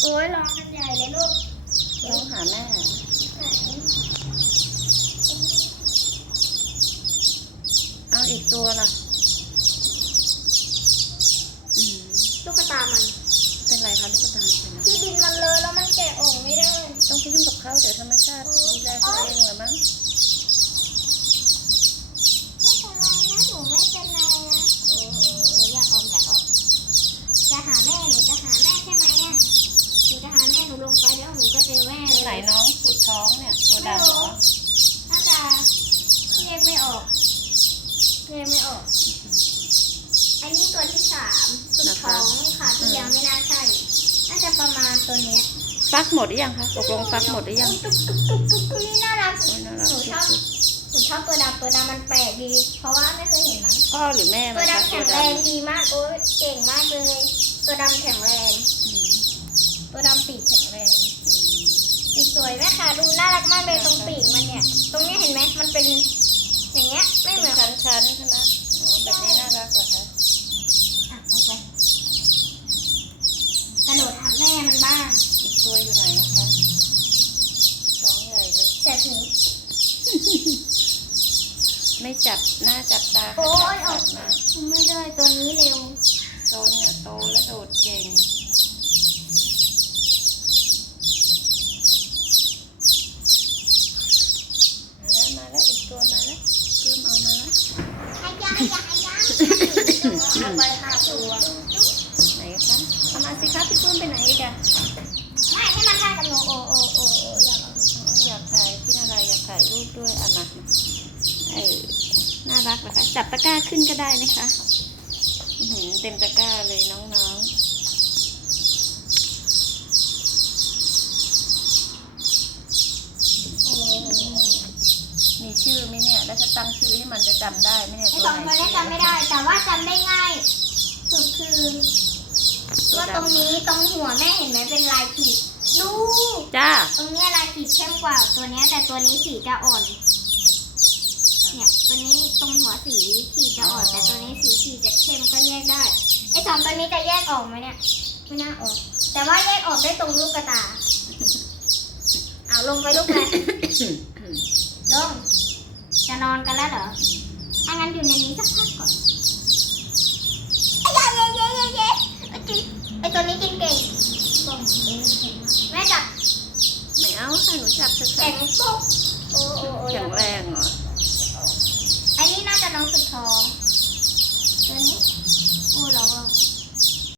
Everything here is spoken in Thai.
โอ้ยร้องกันใหญ่เลยลูกร้องหาแม่เอาอีกตัวล่ะอืมลูกตามัน เป็นไรคะลูกตาเป็นไรที่ดินมันเลอะแล้วมันแกะออกไม่ได้ ต้องไปยุ่งกับเขาเดี๋ยวธรรมชาติดูแลตัวเองเหรอมั้ง ไม่เป็นไรนะ หนูไม่เป็นไรนะ โอ้โหอยากออกอยากออก จะหาแม่ หนูจะหาแม่ใช่ไหมอะ หนูจะหาแม่ หนูลงไปแล้วหนูก็เจอแม่ ตัวไห นเลยน้องสุดท้องเนี่ยตัวดำเหรอน่าจะเรียกไม่ออกเรียกไม่ออก อันนี้ตัวที่สามสุดท้องขาที่ยังไม่น่าใช่ น่าจะประมาณตัวเนี้ยฟักหมดหรือยังคะตกลงฟักหมดหรือยังตุ๊กตุ๊กตุ๊กตุ๊กตุ๊กนี่น่ารักโอ้ยน่ารักหนูชอบจุ๊บหนูชอบตัวดำตัวดำมันแปลกดี เพราะว่าไม่เคยเห็นมันๆพ่อหรือแม่ตัมัวนคะดำตัแข็วงดแรงดีมากโอ้ยเก่งมากเลย ตัวดำแข็งแรงำอืมตัวดำปีกแข็งแรงอืมปีก สวยแม่ค่ะดูน่ารักมากเลยตรงปีกมันเนี่ย ตรงเนี้ยเห็นไหมมันเป็นอย่างเงี้ยไม่เหมืเป็อนนชั้นๆใช่ไหมอ๋อแบบนี้น่ารักเหรอคะอะเอาไปกระโดดทับแม่มันบ้าง อีกตัวอยู่ไหนอะคะท้องใหญ่เลย เสร็จหูไม่จับหน้าจับตาโอ้ยจัออบกมาไม่ได้ตัวนี้เร็วโซนเนี่ยโตและโดดเก่ง มาแล้วมาแล้วอีกตัวมาแล้วเพิ่มเอามาแล้ว ให้ยาให้ยาให้ยาเอาไปห้าตัว ไหนคะ เอามาสิคะพี่ปื้มไปไหนอีกอะไม่ให้มันได้กับหนูโอ้โอ้โอ้โอ้อยากเอาอ๋ออยากถ่ายพี่นาราอยากถ่ายรูปด้วยอะมามาเออน่ารักนะคะจับตะกร้าขึ้นก็ได้นะคะอื้อหือเต็มตะกร้าเลยน้องๆโอ้มีชื่อไหมเนี่ย แล้วถ้าตั้งชื่อให้มันจะจำได้ไหมเนี่ยไอตัวสองไหนตัวนี้จำไม่ได้ แต่ว่าจำได้ง่ายสุดคือ ตัวว่าตรงดำนี้ตรงหัวแม่เห็นไหมเป็นลายขีดดูจ้า ตรงเนี้ยลายขีดเข้มกว่าตัวเนี้ยแต่ตัวนี้สีจะอ่อน เนี่ยตัวนี้ตรงหัวสีขีดจะอ่อน แต่ตัวนี้สีขีดจะเข้มก็แยกได้ไอสองตัวนี้จะแยกออกไหมเนี่ยไม่น่าออก แต่ว่าแยกออกได้ตรงลูกกระตาเอาลงไปลูกไปลงจะนอนกันแล้วเหรอถ้างั้นอยู่ในนี้สักพักก่อน ตัวนี้กินเก่งบอกแม่จับไม่เอาค่ะหนูจับเถอะแข็งปุ๊บโอ้โอ้แข็งแรงเหรออันนี้น่าจะน้องสุดท้องตัวนี้โอ้ร้อง